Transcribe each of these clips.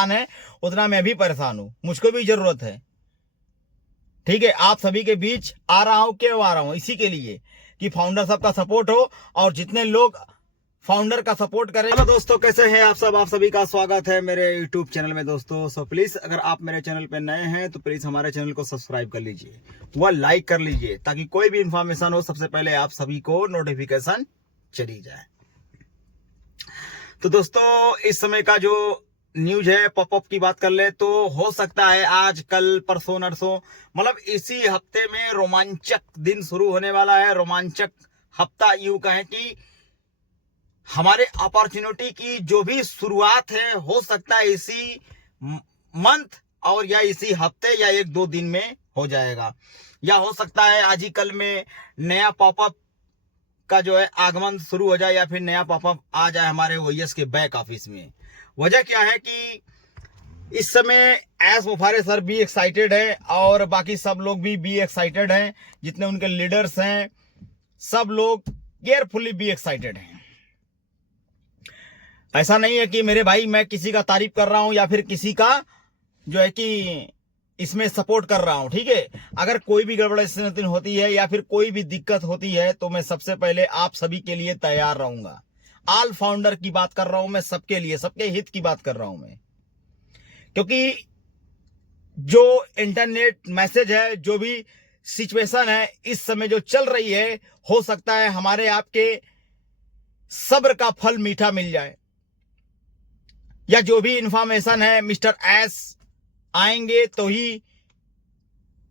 है उतना मैं भी परेशान हूं, मुझको भी जरूरत है। ठीक है, आप सभी के बीच आ रहा हूं। क्यों आ रहा हूं? इसी के लिए कि फाउंडर सबका सपोर्ट हो और जितने लोग फाउंडर का सपोर्ट करें। हेलो दोस्तों, कैसे हैं आप सब? आप सभी का स्वागत है मेरे यूट्यूब चैनल में दोस्तों। सो प्लीज अगर आप मेरे चैनल पे नए हैं तो प्लीज हमारे चैनल को सब्सक्राइब कर लीजिए, वह लाइक कर लीजिए, ताकि कोई भी इंफॉर्मेशन हो सबसे पहले आप सभी को नोटिफिकेशन चली जाए। तो दोस्तों, इस समय का जो न्यूज है, पॉपअप की बात कर ले तो हो सकता है आज कल परसों नरसों, मतलब इसी हफ्ते में रोमांचक दिन शुरू होने वाला है। रोमांचक हफ्ता यूं कहें कि हमारे अपॉर्चुनिटी की जो भी शुरुआत है, हो सकता है इसी मंथ और या इसी हफ्ते या एक दो दिन में हो जाएगा, या हो सकता है आज ही कल में नया पॉपअप का जो है आगमन शुरू हो जाए, या फिर नया पॉपअप आ जाए हमारे ओएस के बैक ऑफिस में। वजह क्या है कि इस समय एस मुफारे सर भी एक्साइटेड है और बाकी सब लोग भी एक्साइटेड हैं, जितने उनके लीडर्स हैं सब लोग केयरफुली भी एक्साइटेड हैं। ऐसा नहीं है कि मेरे भाई मैं किसी का तारीफ कर रहा हूं या फिर किसी का जो है कि इसमें सपोर्ट कर रहा हूं। ठीक है, अगर कोई भी गड़बड़ स्थिति होती है या फिर कोई भी दिक्कत होती है तो मैं सबसे पहले आप सभी के लिए तैयार रहूंगा। ऑल फाउंडर की बात कर रहा हूं मैं, सबके लिए, सबके हित की बात कर रहा हूं मैं, क्योंकि जो इंटरनेट मैसेज है, जो भी सिचुएशन है इस समय जो चल रही है, हो सकता है हमारे आपके सब्र का फल मीठा मिल जाए, या जो भी इंफॉर्मेशन है मिस्टर एस आएंगे तो ही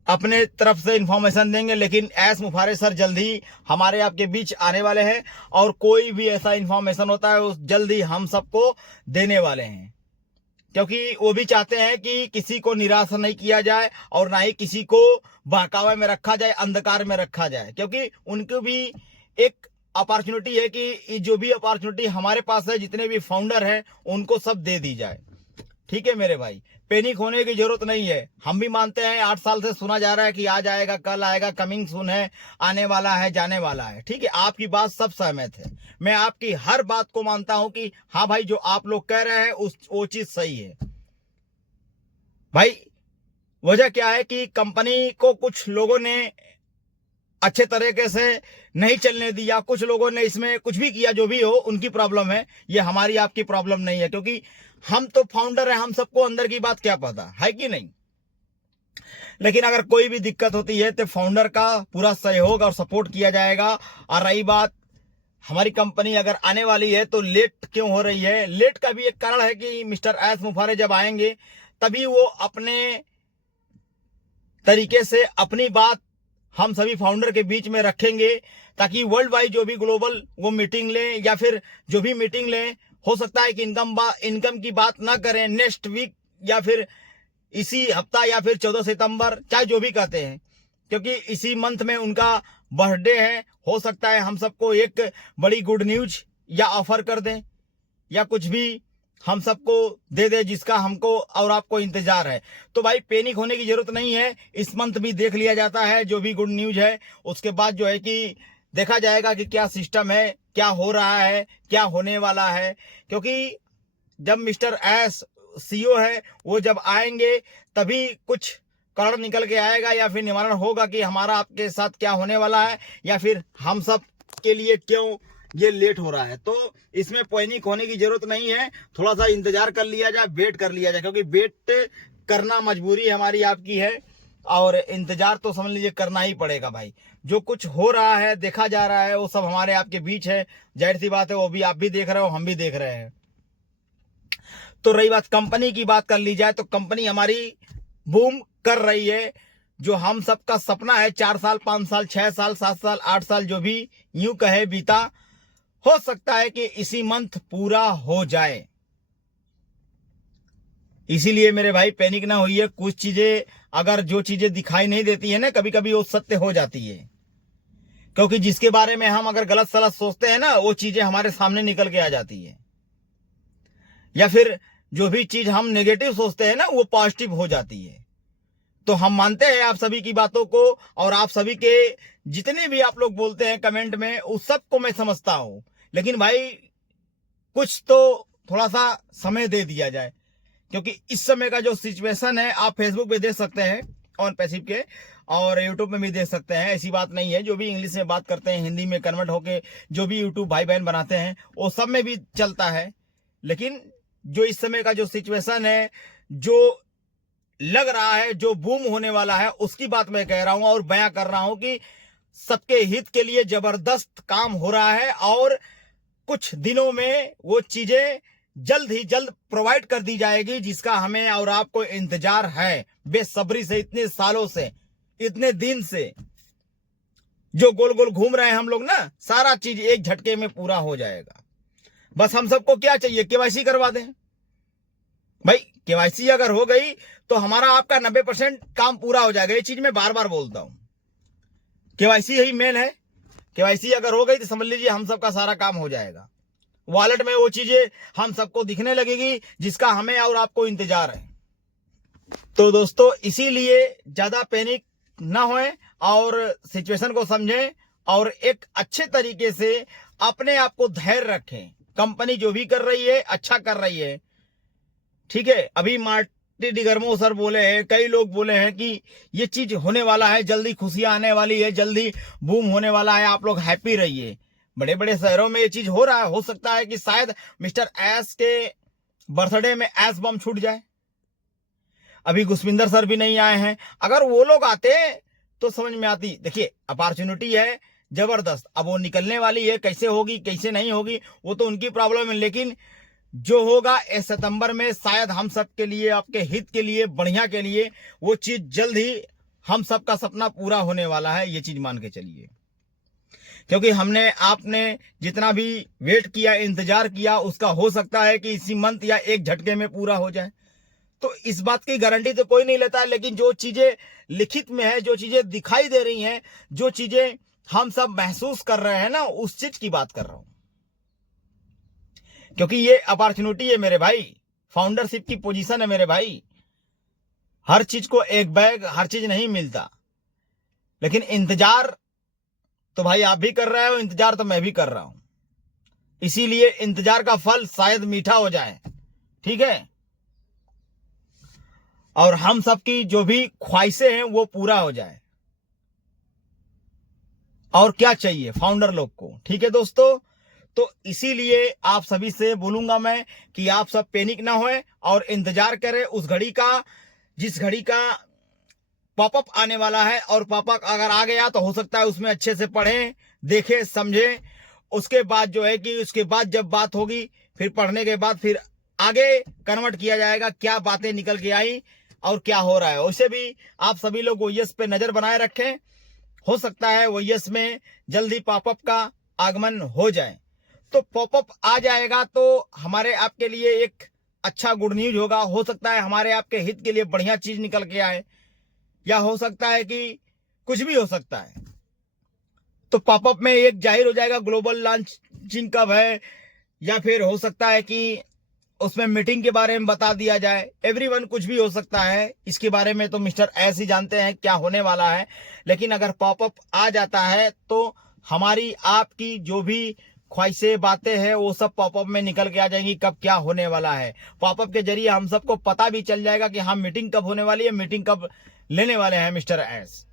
अपने तरफ से इंफॉर्मेशन देंगे। लेकिन एस मुफारे सर जल्द ही हमारे आपके बीच आने वाले हैं और कोई भी ऐसा इंफॉर्मेशन होता है उस जल्द ही हम सबको देने वाले हैं, क्योंकि वो भी चाहते हैं कि किसी को निराश नहीं किया जाए और ना ही किसी को बहकावे में रखा जाए, अंधकार में रखा जाए, क्योंकि उनको भी एक अपॉर्चुनिटी है कि जो भी अपॉर्चुनिटी हमारे पास है, जितने भी फाउंडर हैं उनको सब दे दी जाए। ठीक है मेरे भाई, पैनिक होने की जरूरत नहीं है। हम भी मानते हैं, 8 साल से सुना जा रहा है कि आज आएगा, कल आएगा, कमिंग सून है, आने वाला है, जाने वाला है। ठीक है, आपकी बात सब सहमत है, मैं आपकी हर बात को मानता हूं कि हाँ भाई जो आप लोग कह रहे हैं वो चीज सही है। भाई वजह क्या है कि कंपनी को कुछ लोगों ने अच्छे तरीके से नहीं चलने दिया, कुछ लोगों ने इसमें कुछ भी किया, जो भी हो उनकी प्रॉब्लम है, ये हमारी आपकी प्रॉब्लम नहीं है, क्योंकि हम तो फाउंडर है, हम सबको अंदर की बात क्या पता है कि नहीं। लेकिन अगर कोई भी दिक्कत होती है तो फाउंडर का पूरा सहयोग और सपोर्ट किया जाएगा। और रही बात हमारी कंपनी अगर आने वाली है तो लेट क्यों हो रही है, लेट का भी एक कारण है कि मिस्टर एस मुफारे जब आएंगे तभी वो अपने तरीके से अपनी बात हम सभी फाउंडर के बीच में रखेंगे, ताकि वर्ल्ड वाइड जो भी ग्लोबल वो मीटिंग लें या फिर जो भी मीटिंग लें, हो सकता है कि इनकम की बात ना करें नेक्स्ट वीक या फिर इसी हफ्ता या फिर 14 सितंबर, चाहे जो भी कहते हैं, क्योंकि इसी मंथ में उनका बर्थडे है। हो सकता है हम सबको एक बड़ी गुड न्यूज या ऑफर कर दें या कुछ भी हम सबको दे दे जिसका हमको और आपको इंतजार है। तो भाई पैनिक होने की जरूरत नहीं है, इस मंथ भी देख लिया जाता है जो भी गुड न्यूज है, उसके बाद जो है कि देखा जाएगा कि क्या सिस्टम है, क्या हो रहा है, क्या होने वाला है। क्योंकि जब मिस्टर एस सीईओ है वो जब आएंगे तभी कुछ कारण निकल के आएगा, या फिर निवारण होगा कि हमारा आपके साथ क्या होने वाला है, या फिर हम सब के लिए क्यों ये लेट हो रहा है। तो इसमें पैनिक होने की जरूरत नहीं है, थोड़ा सा इंतजार कर लिया जाए, वेट कर लिया जाए, क्योंकि वेट करना मजबूरी हमारी आपकी है और इंतजार तो समझ लीजिए करना ही पड़ेगा भाई। जो कुछ हो रहा है, देखा जा रहा है, वो सब हमारे आपके बीच है, जाहिर सी बात है, वो भी आप भी देख रहे हो, हम भी देख रहे हैं। तो रही बात कंपनी की बात कर ली जाए तो कंपनी हमारी बूम कर रही है। जो हम सबका सपना है 4 साल 5 साल 6 साल 7 साल 8 साल जो भी यूं कहे बीता, हो सकता है कि इसी मंथ पूरा हो जाए। इसीलिए मेरे भाई पैनिक ना होइए। कुछ चीजें अगर जो चीजें दिखाई नहीं देती है ना, कभी कभी वो सत्य हो जाती है, क्योंकि जिसके बारे में हम अगर गलत सलत सोचते हैं ना, वो चीजें हमारे सामने निकल के आ जाती है, या फिर जो भी चीज हम नेगेटिव सोचते हैं ना वो पॉजिटिव हो जाती है। तो हम मानते हैं आप सभी की बातों को, और आप सभी के जितने भी आप लोग बोलते हैं कमेंट में, उस सबको मैं समझता हूं। लेकिन भाई कुछ तो थोड़ा सा समय दे दिया जाए, क्योंकि इस समय का जो सिचुएशन है आप फेसबुक पे देख सकते हैं ऑन पैसिव के, और यूट्यूब में भी देख सकते हैं। ऐसी बात नहीं है, जो भी इंग्लिश में बात करते हैं, हिंदी में कन्वर्ट होके जो भी यूट्यूब भाई बहन बनाते हैं वो सब में भी चलता है। लेकिन जो इस समय का जो सिचुएशन है, जो लग रहा है, जो बूम होने वाला है, उसकी बात मैं कह रहा हूं और बयां कर रहा हूं कि सबके हित के लिए जबरदस्त काम हो रहा है और कुछ दिनों में वो चीजें जल्द ही जल्द प्रोवाइड कर दी जाएगी, जिसका हमें और आपको इंतजार है बेसब्री से। इतने सालों से, इतने दिन से जो गोल गोल घूम रहे हैं हम लोग ना, सारा चीज एक झटके में पूरा हो जाएगा। बस हम सबको क्या चाहिए, केवाईसी करवा दें भाई। केवाईसी अगर हो गई तो हमारा आपका 90% काम पूरा हो जाएगा। ये चीज मैं बार बार बोलता हूं, केवाईसी ही मेन है। केवाईसी अगर हो गई तो समझ लीजिए हम सबका सारा काम हो जाएगा। वॉलेट में वो चीजें हम सबको दिखने लगेगी जिसका हमें और आपको इंतजार है। तो दोस्तों, इसीलिए ज्यादा पैनिक ना होए और सिचुएशन को समझें और एक अच्छे तरीके से अपने आप को धैर्य रखें। कंपनी जो भी कर रही है अच्छा कर रही है, ठीक है। अभी मार्टी डिगर्मो सर बोले हैं, कई लोग बोले हैं कि ये चीज होने वाला है, जल्दी खुशियां आने वाली है, जल्दी बूम होने वाला है, आप लोग हैप्पी रहिए। बड़े बड़े शहरों में ये चीज हो रहा है। हो सकता है कि शायद मिस्टर एस के बर्थडे में एस बम छूट जाए। अभी गुस्विंदर सर भी नहीं आए हैं, अगर वो लोग आते तो समझ में आती। देखिए, अपॉर्चुनिटी है जबरदस्त, अब वो निकलने वाली है, कैसे होगी कैसे नहीं होगी वो तो उनकी प्रॉब्लम है। लेकिन जो होगा इस सितंबर में, शायद हम सब के लिए, आपके हित के लिए, बढ़िया के लिए, वो चीज जल्द ही हम सबका सपना पूरा होने वाला है। ये चीज मान के चलिए, क्योंकि हमने आपने जितना भी वेट किया, इंतजार किया, उसका हो सकता है कि इसी मंथ या एक झटके में पूरा हो जाए। तो इस बात की गारंटी तो कोई नहीं लेता है, लेकिन जो चीजें लिखित में है, जो चीजें दिखाई दे रही हैं, जो चीजें हम सब महसूस कर रहे हैं ना, उस चीज की बात कर रहा हूं। क्योंकि ये अपॉर्चुनिटी है मेरे भाई, फाउंडरशिप की पोजीशन है मेरे भाई। हर चीज को एक बैग, हर चीज नहीं मिलता। लेकिन इंतजार तो भाई आप भी कर रहे हो, इंतजार तो मैं भी कर रहा हूं। इसीलिए इंतजार का फल शायद मीठा हो जाए, ठीक है, और हम सबकी जो भी ख्वाहिशें हैं वो पूरा हो जाए। और क्या चाहिए फाउंडर लोग को, ठीक है दोस्तों। तो इसीलिए आप सभी से बोलूंगा मैं कि आप सब पैनिक ना होए और इंतजार करें उस घड़ी का, जिस घड़ी का पॉपअप आने वाला है। और पॉपअप अगर आ गया तो हो सकता है उसमें अच्छे से पढ़ें, देखें, समझें। उसके बाद जो है कि उसके बाद जब बात होगी, फिर पढ़ने के बाद फिर आगे कन्वर्ट किया जाएगा, क्या बातें निकल के आई और क्या हो रहा है। वैसे भी आप सभी लोग ओएस पे नजर बनाए रखें, हो सकता है ओएस में जल्दी पॉपअप का आगमन हो जाए। तो पॉपअप आ जाएगा तो हमारे आपके लिए एक अच्छा गुड न्यूज होगा। हो सकता है हमारे आपके हित के लिए बढ़िया चीज निकल के आए, या हो सकता है कि कुछ भी हो सकता है। तो पॉपअप में एक जाहिर हो जाएगा ग्लोबल लॉन्चिंग कब है, या फिर हो सकता है कि उसमें मीटिंग के बारे में बता दिया जाए। एवरीवन, कुछ भी हो सकता है। इसके बारे में तो मिस्टर एस ही जानते हैं क्या होने वाला है। लेकिन अगर पॉपअप आ जाता है तो हमारी आपकी जो भी ख्वाहिशें, बातें हैं, वो सब पॉपअप में निकल के आ जाएंगी, कब क्या होने वाला है। पॉपअप के जरिए हम सबको पता भी चल जाएगा कि हाँ, मीटिंग कब होने वाली है, मीटिंग कब लेने वाले हैं मिस्टर एस।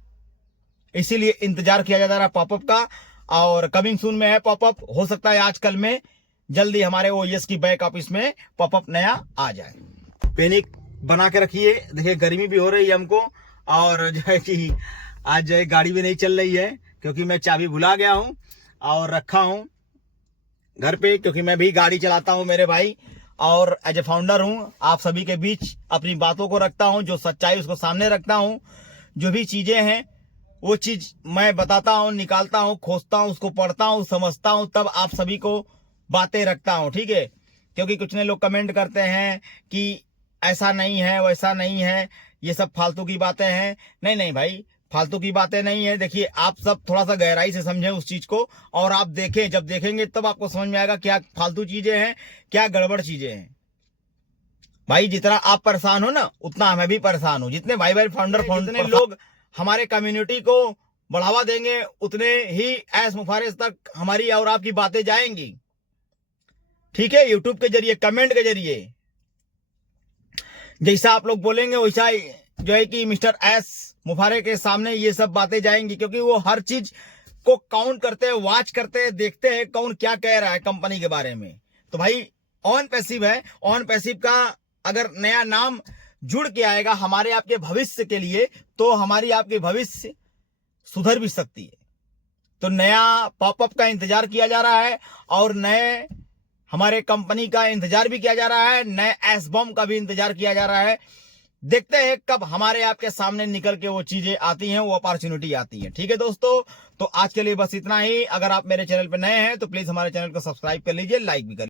इसीलिए इंतजार किया जा रहा है पॉपअप का, और कमिंग सून में है पॉपअप। हो सकता है आजकल में जल्दी हमारे ओएस की बैक ऑफिस में पॉपअप नया आ जाए। पैनिक बना के रखिए। देखिए, गर्मी भी हो रही है हमको, और जो है कि आज जो है गाड़ी भी नहीं चल रही है, क्योंकि मैं चाबी भुला गया हूं और रखा हूं घर पे, क्योंकि मैं भी गाड़ी चलाता हूं मेरे भाई, और एज ए फाउंडर हूं। आप सभी के बीच अपनी बातों को रखता हूं, जो सच्चाई उसको सामने रखता हूं। जो भी चीजें हैं वो चीज मैं बताता हूं, निकालता हूं, खोजता हूं, उसको पढ़ता हूं, समझता हूं, तब आप सभी को बातें रखता हूं, ठीक है। क्योंकि कुछ ने लोग कमेंट करते हैं कि ऐसा नहीं है, वैसा नहीं है, ये सब फालतू की बातें हैं। नहीं नहीं भाई, फालतू की बातें नहीं है। देखिए, आप सब थोड़ा सा गहराई से समझें उस चीज को, और आप देखें, जब देखेंगे तब आपको समझ में आएगा क्या फालतू चीजें हैं, क्या गड़बड़ चीजें हैं। भाई, जितना आप परेशान हो ना, उतना मैं भी परेशान हूं। जितने भाई भाई फाउंडर लोग हमारे कम्युनिटी को बढ़ावा देंगे, उतने ही एस मुफारिस तक हमारी और आपकी बातें जाएंगी, ठीक है। यूट्यूब के जरिए, कमेंट के जरिए। जैसा आप लोग बोलेंगे वैसा जो है कि मिस्टर एस मुफारे के सामने ये सब बातें जाएंगी, क्योंकि वो हर चीज को काउंट करते हैं, वॉच करते हैं, देखते हैं कौन क्या कह रहा है कंपनी के बारे में। तो भाई ऑन पैसिव है, ऑन पैसिव का अगर नया नाम जुड़ के आएगा हमारे आपके भविष्य के लिए, तो हमारी आपके भविष्य सुधर भी सकती है। तो नया पॉपअप का इंतजार किया जा रहा है और नए हमारे कंपनी का इंतजार भी किया जा रहा है, नए एस बॉम का भी इंतजार किया जा रहा है। देखते हैं कब हमारे आपके सामने निकल के वो चीजें आती हैं, वो अपॉर्चुनिटी आती है। ठीक है दोस्तों, तो आज के लिए बस इतना ही। अगर आप मेरे चैनल पर नए हैं तो प्लीज हमारे चैनल को सब्सक्राइब कर लीजिए, लाइक भी कर